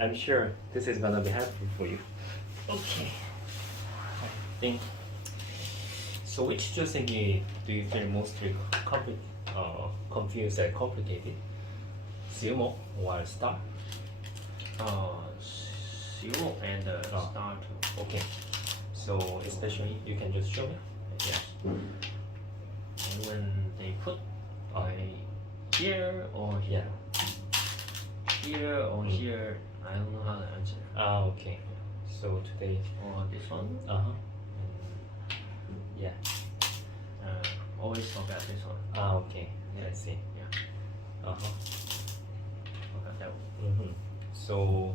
I'm sure this is gonna be helpful for you. Okay. I think. So which Joseki do you feel mostly confused and complicated? Sumo or star? Sumo and star too. Okay. So especially you can just show me. Yes. And when they put here or here, here or here, I don't know how to answer. Okay. So today Or this one. Yeah. Always forget this one. Okay. Yeah, I see. Yeah. Forgot that one. So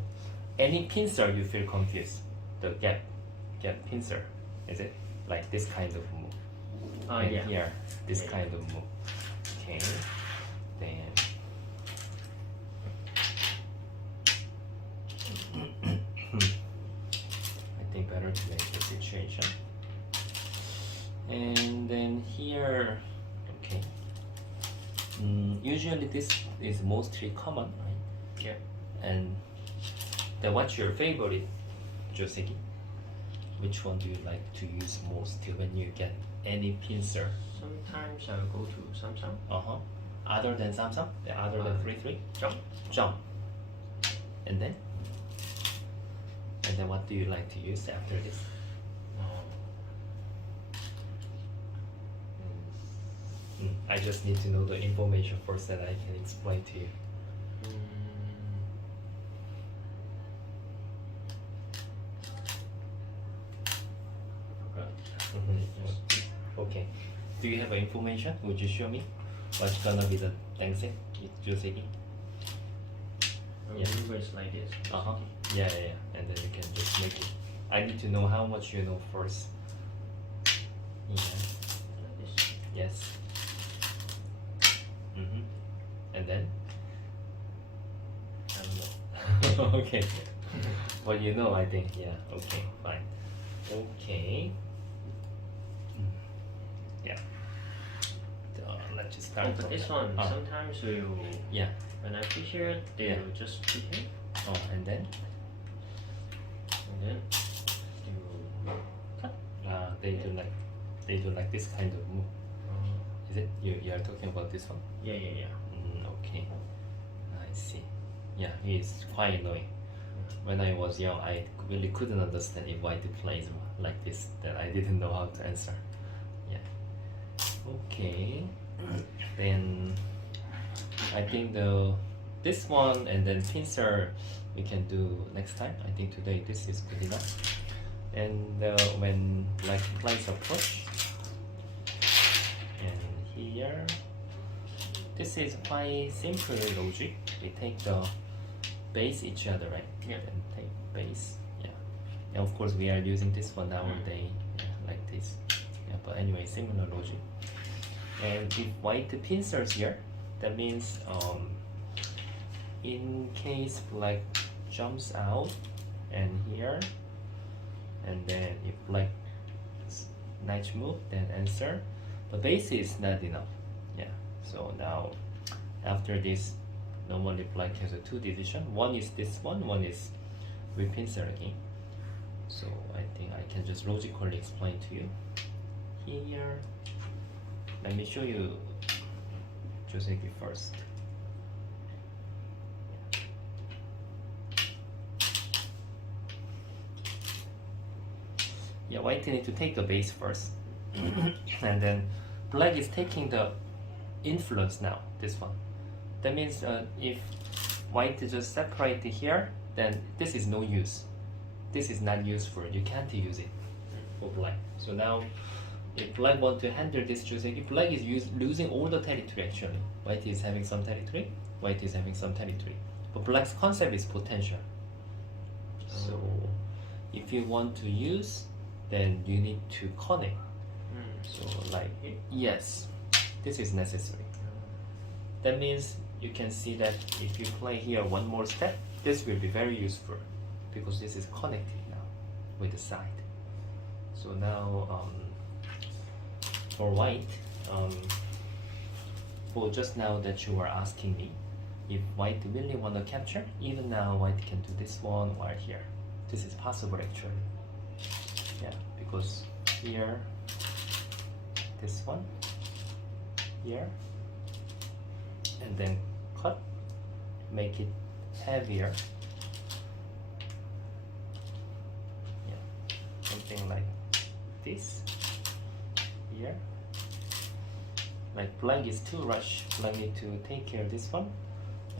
any pincer you feel confused, the gap pincer, is it like this kind of move? And Yeah. here, this kind of move. Okay. Then I think better to make the situation. And then here, okay. Usually this is mostly common, right? Yeah. And then what's your favorite Joseki? Which one do you like to use most when you get any pincer? Sometimes I'll go to Samsung. Other than Samsung? Other than 3-3? Jump. And then? And then what do you like to use after this? I just need to know the information first that I can explain to you. Okay. Do you have information? Would you show me? What's gonna be the dancing with Joseki? Yeah. It's like this. Yeah. And then you can just make it. I need to know how much you know first. Yeah. Like this. Yes. And then? I don't know. Okay. Well, you know, I think. Yeah. Okay. Fine. Okay. Yeah. Let's just start. But this one, sometimes you. Yeah. When I put here, they will just put here. And then? And then you cut. They do like this kind of move. Is it? You are talking about this one? Yeah. Okay. I see. Yeah, it's quite annoying. When I was young, I really couldn't understand if why they plays like this, that I didn't know how to answer. Yeah. Okay. Then I think this one and then pincer we can do next time. I think today this is good enough. And when like plays approach, and here this is quite simple logic. We take the base each other, right? Yeah. And take base. Yeah. And of course we are using this one nowadays, like this. Yeah. But anyway, similar logic. And if white pincers here, that means in case black jumps out and here, and then if black nice move, then answer. But base is not enough. Yeah. So now after this, normally black has a two decision. One is this one is with pincer again. So I think I can just logically explain to you. Here, let me show you Joseki first. Yeah, white need to take the base first. And then black is taking the influence now, this one. That means if white just separate here, then this is no use. This is not useful. You can't use it for black. So now, if black want to handle this Joseki, black is losing all the territory actually. White is having some territory, white is having some territory. But black's concept is potential. So if you want to use, then you need to connect. So like, yes, this is necessary. That means you can see that if you play here one more step, this will be very useful because this is connected now with the side. So now for white, for just now that you were asking me, if white really want to capture, even now white can do this one or here. This is possible actually. Yeah, because here, this one, here, and then cut, make it heavier. Yeah, something like this here. Like black is too rush, black need to take care of this one,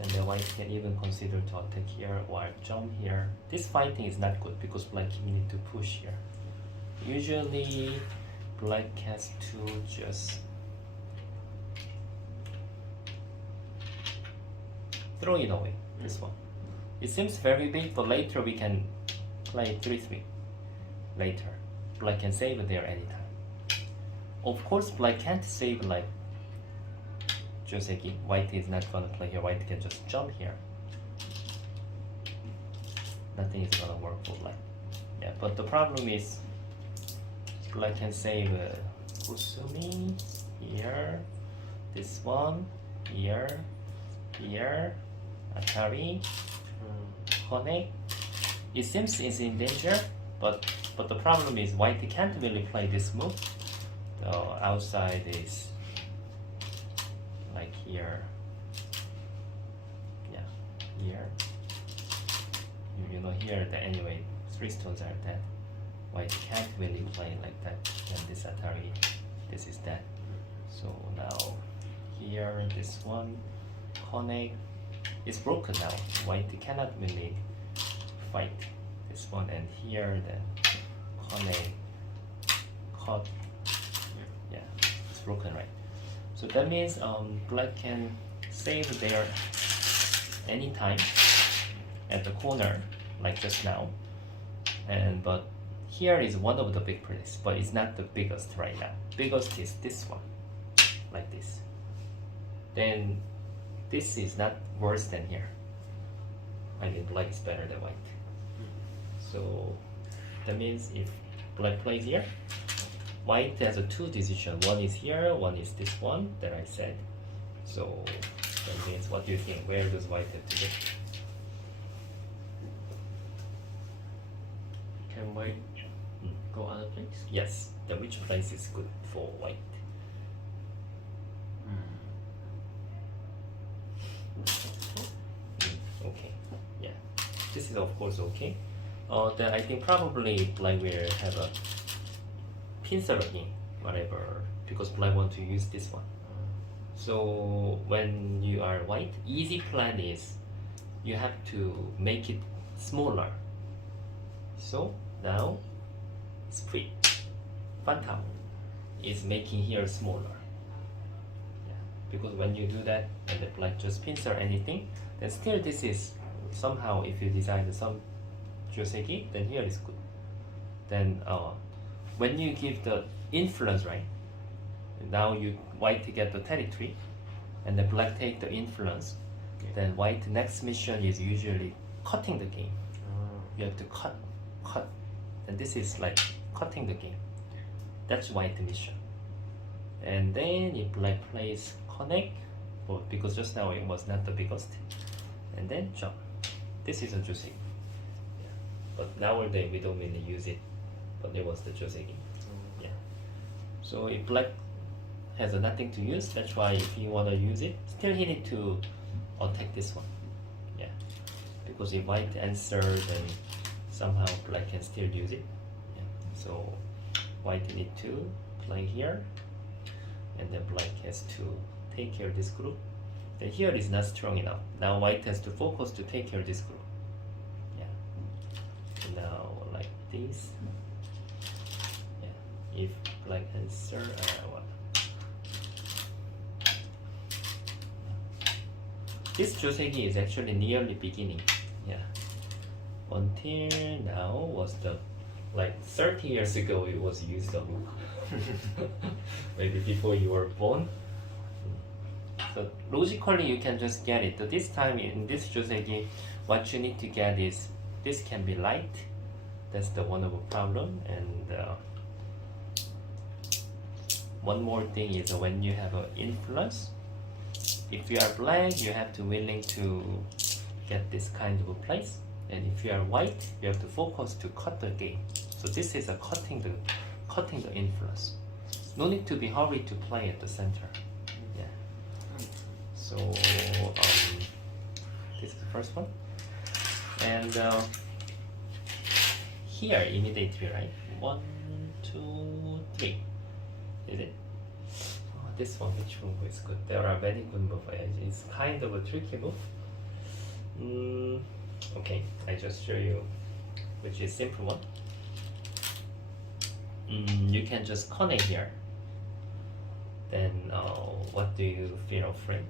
and the white can even consider to attack here or jump here. This fighting is not good because black need to push here. Usually black has to just throw it away, this one. It seems very big, but later we can play 3-3. Later, black can save there anytime. Of course, black can't save like Joseki. White is not gonna play here. White can just jump here. Nothing is gonna work for black. Yeah, but the problem is black can save Kusumi here, this one here, here, Atari, Connect. It seems it's in danger, but the problem is white can't really play this move. The outside is like here, yeah, here. You know here that anyway 3 stones are dead. White can't really play like that. And this Atari, this is dead. So now here, this one, connect, is broken now. White cannot really fight this one, and here then connect, cut. Yeah, it's broken, right? So that means black can save there anytime at the corner, like just now. And but here is one of the big places, but it's not the biggest right now. Biggest is this one, like this. Then this is not worse than here. I mean, black is better than white. So that means if black plays here, white has a 2 decision. One is here, one is this one that I said. So that means, what do you think? Where does white have to go? Can white go other place? Yes. Then which place is good for white? Okay. Yeah. This is of course okay. Then I think probably black will have a pincer again, whatever, because black want to use this one. So when you are white, easy plan is you have to make it smaller. So now split phantom is making here smaller. Yeah. Because when you do that and the black just pincer anything, then still this is somehow, if you design some Joseki, then here is good. Then when you give the influence, right? Now you white get the territory, and the black take the influence. Okay. Then white next mission is usually cutting the game. You have to cut, and this is like cutting the game. That's white mission. And then if black plays connect, because just now it was not the biggest, and then jump. This is a Joseki. Yeah. But nowadays we don't really use it, but it was the Joseki. Yeah. So if black has nothing to use, that's why if you want to use it, still he need to attack this one. Yeah. Because if white answer, then somehow black can still use it. Yeah. So white need to play here, and then black has to take care of this group. Then here is not strong enough. Now white has to focus to take care of this group. Yeah. So now like this. Yeah. If black answer, what? This Joseki is actually nearly beginning. Yeah. Until now was the, like 30 years ago it was used a lot. Maybe before you were born. So logically you can just get it. But this time in this Joseki, what you need to get is this can be light. That's the one of a problem. And one more thing is when you have an influence, if you are black, you have to willing to get this kind of a place, and if you are white, you have to focus to cut the game. So this is a cutting the influence. No need to be hurried to play at the center. Yeah. So this is the first one, and here immediately, right? 1, 2, 3. Is it? This one, which move is good? There are many good moves. It's kind of a tricky move. Okay, I just show you which is simple one. You can just connect here. Then what do you feel afraid?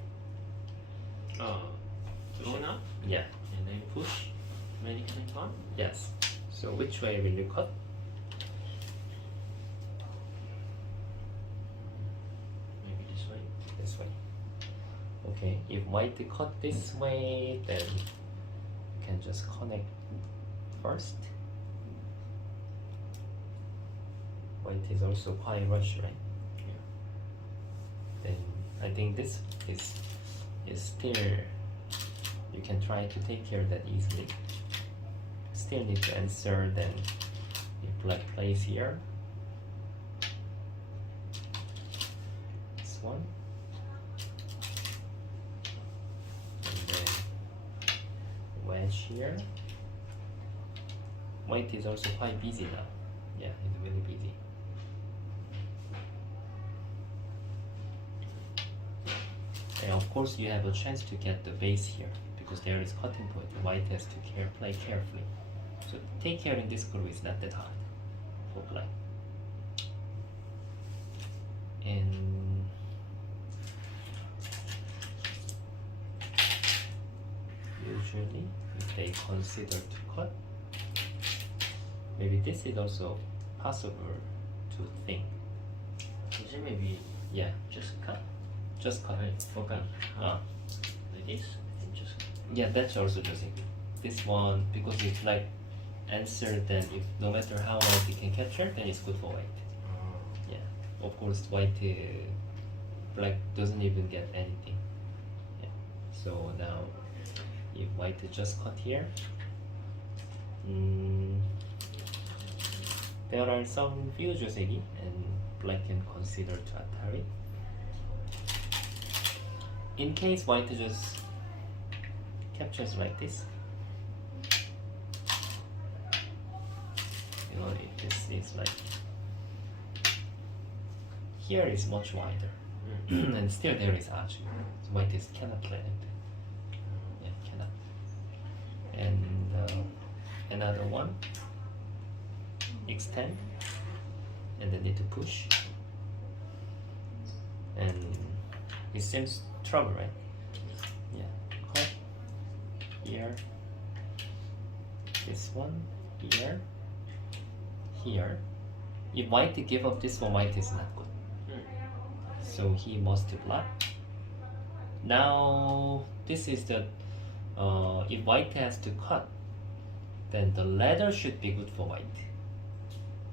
Pushing up Yeah. and then push. Many connect on. Yes. So which way will you cut? Maybe this way. This way. Okay. If white cut this way, then you can just connect first. White is also quite rush, right? Yeah. Then I think this is still, you can try to take care of that easily. Still need to answer. Then if black plays here, this one, and then wedge here. White is also quite busy now. Yeah, it's really busy. And of course you have a chance to get the base here because there is cutting point. White has to play carefully. So take care in this group is not that hard for black. And usually if they consider to cut, maybe this is also possible to think. Is it maybe Yeah, just cut? just cut. Right, forgot. Ah. Like this and just Yeah, that's also Joseki. This one, because it's like answer, then if no matter how white it can capture, then it's good for white. Yeah, of course white, black doesn't even get anything. Yeah. So now, if white just cut here, there are some few Joseki, and black can consider to Atari. In case white just captures like this, you know, if this is like, here is much wider, and still there is edge. So white is cannot play it. Yeah, cannot. And another one, extend, and then need to push, and it seems trouble, right? Yeah, cut here, this one here, here. If white give up this one, white is not good. So he must block. Now this is the if white has to cut, then the ladder should be good for white.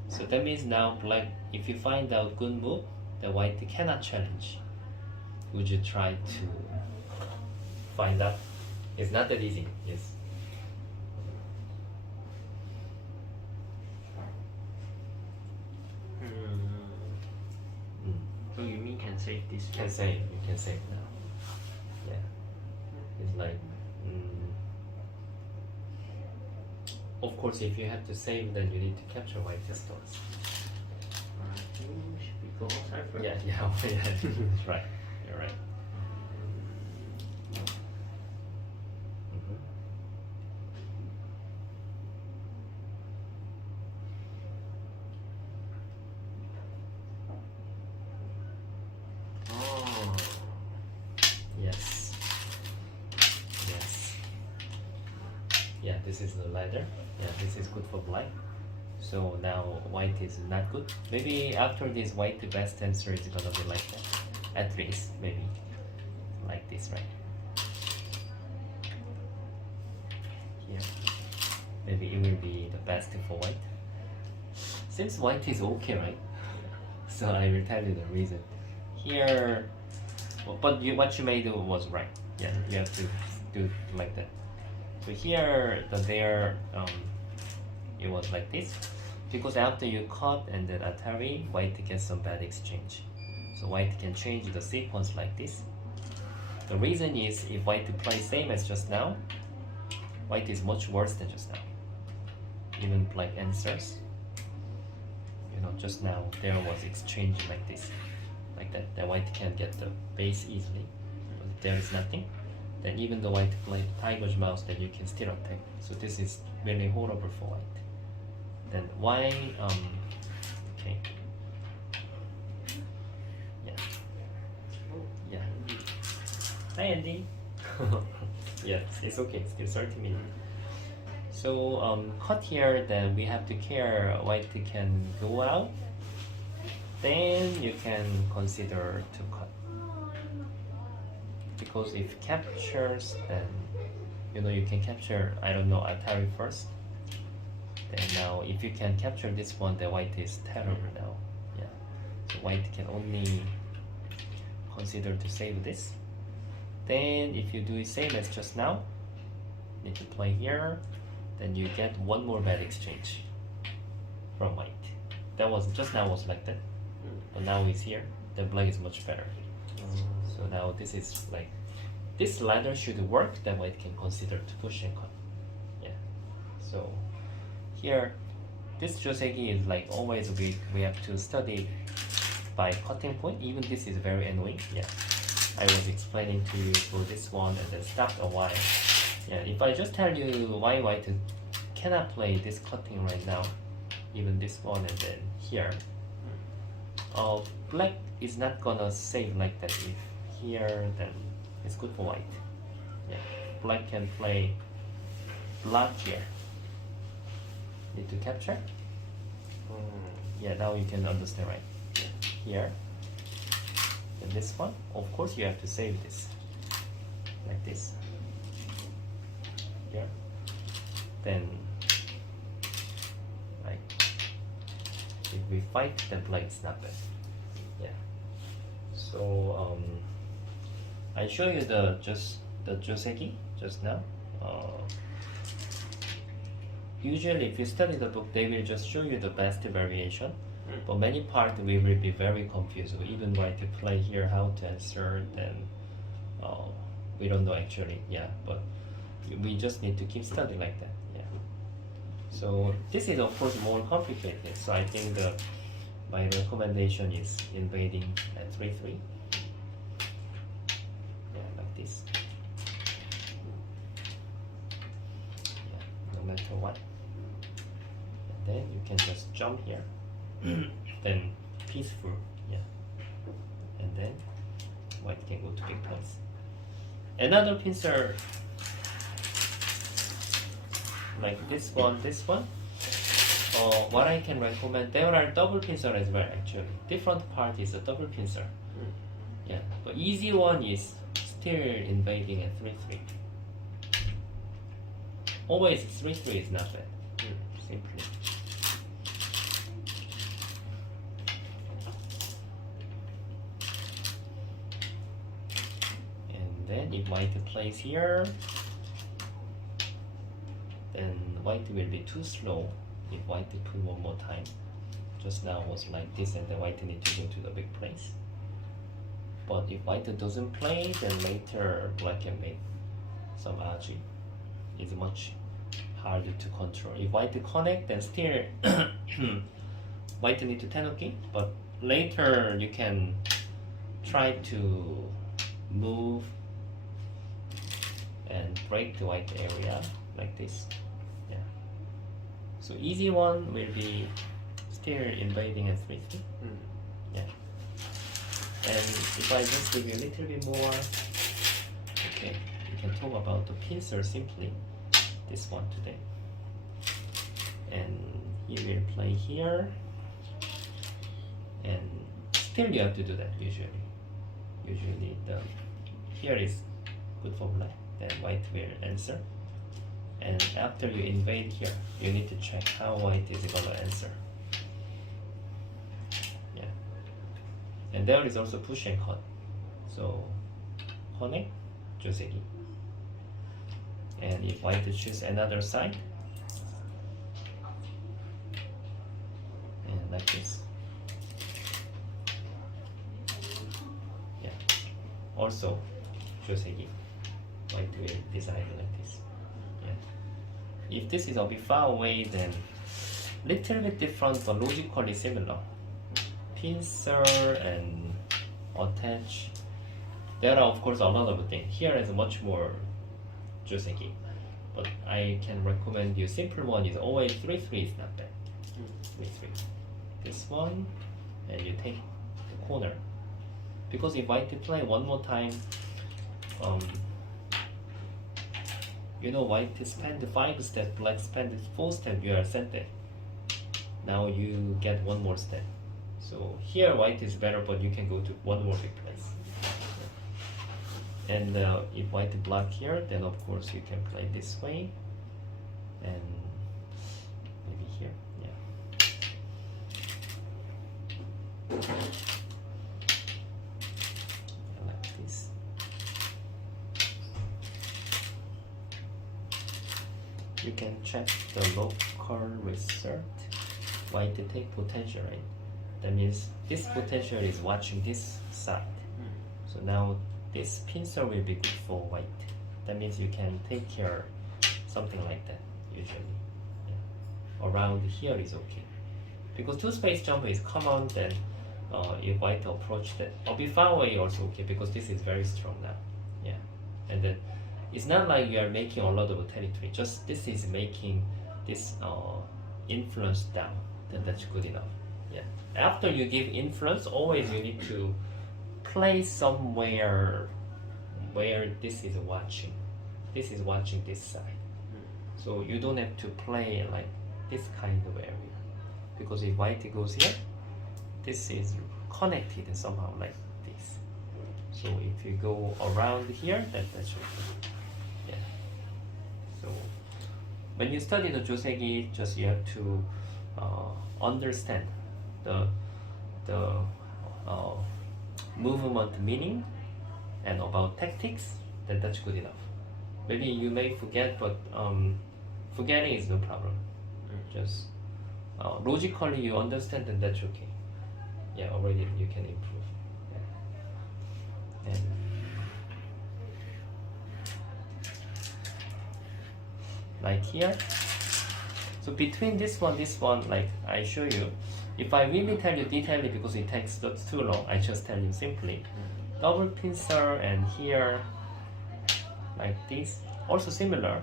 So that means now black, if you find out good move, the white cannot challenge. Would you try to find out? It's not that easy. Yes. So you mean can save this? Can save. You can save now. Yeah. It's like. Of course, if you have to save, then you need to capture white stones. I think should we go outside first? Yeah. That's right. You're right. Oh. Yes. Yeah, this is the ladder. Yeah, this is good for black. So now white is not good. Maybe after this, white the best answer is gonna be like that. At least maybe like this, right? Here, maybe it will be the best for white. Since white is okay, right? So I will tell you the reason. Here, But what you made was right. Yeah, you have to do it like that. So here, it was like this. Because after you cut and then Atari, white gets some bad exchange. So white can change the sequence like this. The reason is if white plays same as just now, white is much worse than just now. Even black answers. Just now there was exchange like this, like that. Then white can get the base easily. But if there is nothing, then even the white play tiger's mouse, then you can still attack. So this is really horrible for white. Then why? Okay. Yeah. Hi Andy. Yeah, it's okay. Still 30 minutes. So cut here, then we have to care white can go out. Then you can consider to cut. Because if captures, then you can capture, I don't know, Atari first. Then now if you can capture this one, the white is terrible now. Yeah. So white can only consider to save this. Then if you do it same as just now, need to play here. Then you get one more bad exchange from white. That was just now was like that, but now it's here. The black is much better. So now this is like this ladder should work. Then white can consider to push and cut. Yeah. So here, this Joseki is like always we have to study by cutting point. Even this is very annoying. Yeah. I was explaining to you for this one and then stopped a while. Yeah, if I just tell you why white cannot play this cutting right now, even this one and then here, black is not gonna save like that. If here, then it's good for white. Yeah, black can play block here. Need to capture. Yeah, now you can understand, right? Yeah. Here, and this one. Of course, you have to save this like this. Here. Then, like, if we fight, then black is not bad. Yeah. So I show you the Joseki just now. Usually, if you study the book, they will just show you the best variation. But many parts we will be very confused. We even write to play here how to answer. Then we don't know actually. Yeah, but we just need to keep studying like that. Yeah. So this is of course more complicated. So I think my recommendation is invading at 3-3. Yeah, like this. Yeah, no matter what. And then you can just jump here. Then peaceful. Yeah. And then white can go to big place. Another pincer. Like this one. What I can recommend, there are double pincer as well actually. Different part is a double pincer. Yeah, but easy one is still invading at 3-3. Always 3-3 is not bad. Simply. And then if white plays here, then white will be too slow if white put one more time. Just now was like this and then white need to go to the big place. But if white doesn't play, then later black can make some aji. It's much harder to control. If white connect, then still white need to tenuki, but later you can try to move and break the white area like this. Yeah. So easy one will be still invading at 3-3. Yeah. And if I just give you a little bit more, okay, we can talk about the pincer simply. This one today. And he will play here. And still you have to do that usually. Usually here is good for black. Then white will answer. And after you invade here, you need to check how white is gonna answer. Yeah. And there is also push and cut. So connect Joseki. And if white choose another side, and like this. Yeah. Also, Joseki. White will decide like this. Yeah. If this is a bit far away, then little bit different but logically similar. Pincer and attach. There are of course a lot of things. Here is much more Joseki, but I can recommend you simple one is always 3-3 is not bad. 3-3. This one, and you take the corner. Because if white play one more time, you know white spend 5 steps, black spend 4 steps, you are center. Now you get one more step. So here white is better, but you can go to one more big place. And if white block here, then of course you can play this way, and maybe here, yeah. Like this. You can check the local result. White take potential, right? That means this potential is watching this side. So now this pincer will be good for white. That means you can take care something like that usually. Yeah. Around here is okay. Because two space jump is common, then if white approach that a bit far away also okay, because this is very strong now. Yeah. And then it's not like you are making a lot of territory, just this is making this influence down, then that's good enough. Yeah. After you give influence, always you need to play somewhere where this is watching. This is watching this side. So you don't have to play like this kind of area. Because if white goes here, this is connected somehow like this. So if you go around here, that's okay. Yeah. So when you study the Joseki, just you have to understand the movement meaning and about tactics, then that's good enough. Maybe you may forget, but forgetting is no problem. Just logically you understand, then that's okay. Yeah, already you can improve. Yeah. And like here. So between this one, like I show you, if I really tell you detailedly because it takes too long, I just tell you simply. Double pincer and here, like this, also similar,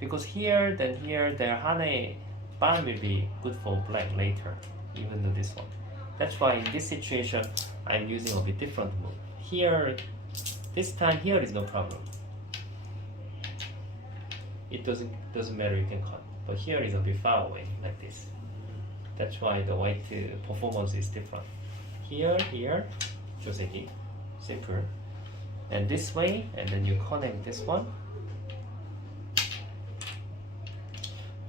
because here, then here, their hane bar will be good for black later, even though this one. That's why in this situation, I'm using a bit different move. Here, this time here is no problem. It doesn't matter, you can cut. But here is a bit far away, like this. That's why the white performance is different. Here, Joseki, simple. And this way, and then you connect this one.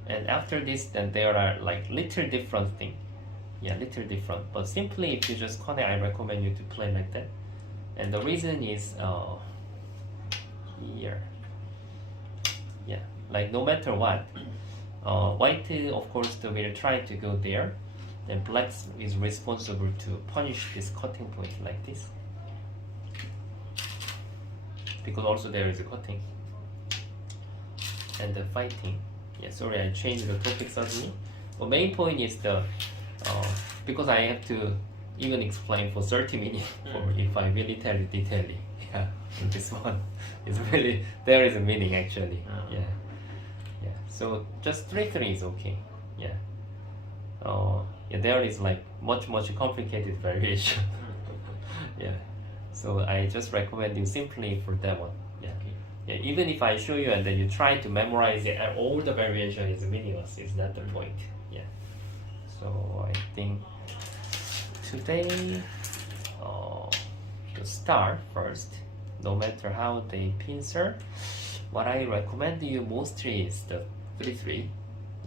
And after this, then there are like little different thing. Yeah, little different. But simply, if you just connect, I recommend you to play like that. And the reason is here. Yeah, like no matter what, white, of course, will try to go there. Then black is responsible to punish this cutting point like this. Because also there is a cutting. And the fighting. Yeah, sorry, I changed the topic suddenly. But main point is the, because I have to even explain for 30 minutes if I really tell you detailedly. Yeah, this one is really, there is a meaning actually. Yeah. Yeah, so just 3-3 is okay. Yeah. Yeah, there is like much complicated variation. Yeah. So I just recommend you simply for that one. Yeah. Yeah. Even if I show you and then you try to memorize it, and all the variation is meaningless. It's not the point. Yeah. So I think today, to start first, no matter how they pincer, what I recommend you mostly is the 3-3.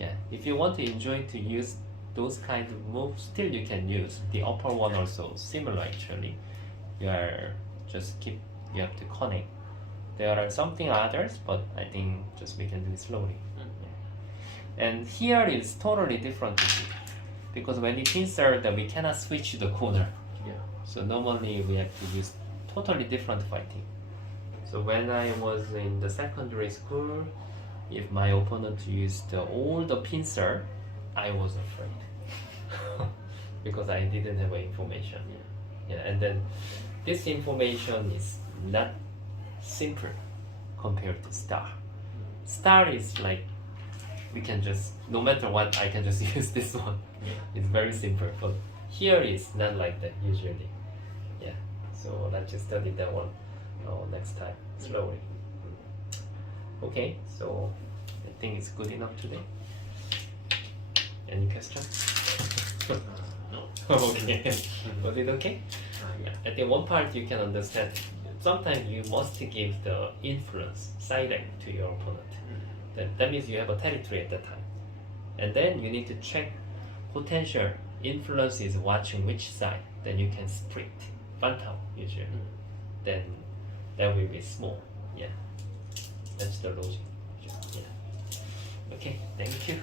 Yeah. If you want to enjoy to use those kind of moves, still you can use the upper one also similar actually. You are just keep you have to connect. There are something others, but I think just we can do it slowly. And here is totally different because when you pincer that we cannot switch the corner. Yeah. So normally we have to use totally different fighting. So when I was in the secondary school, if my opponent used all the pincer, I was afraid because I didn't have information. Yeah, and then this information is not simple compared to star. Star is like we can just, no matter what, I can just use this one. It's very simple, but here is not like that usually. Yeah, so let's just study that one next time slowly. Okay, so I think it's good enough today. Any questions? No. Okay, was it okay? Yeah. I think one part you can understand. Sometimes you must give the influence silent to your opponent. That means you have a territory at that time. And then you need to check potential influence is watching which side. Then you can split. Phantom usually. Then that will be small. Yeah. That's the logic. Yeah. Okay, thank you.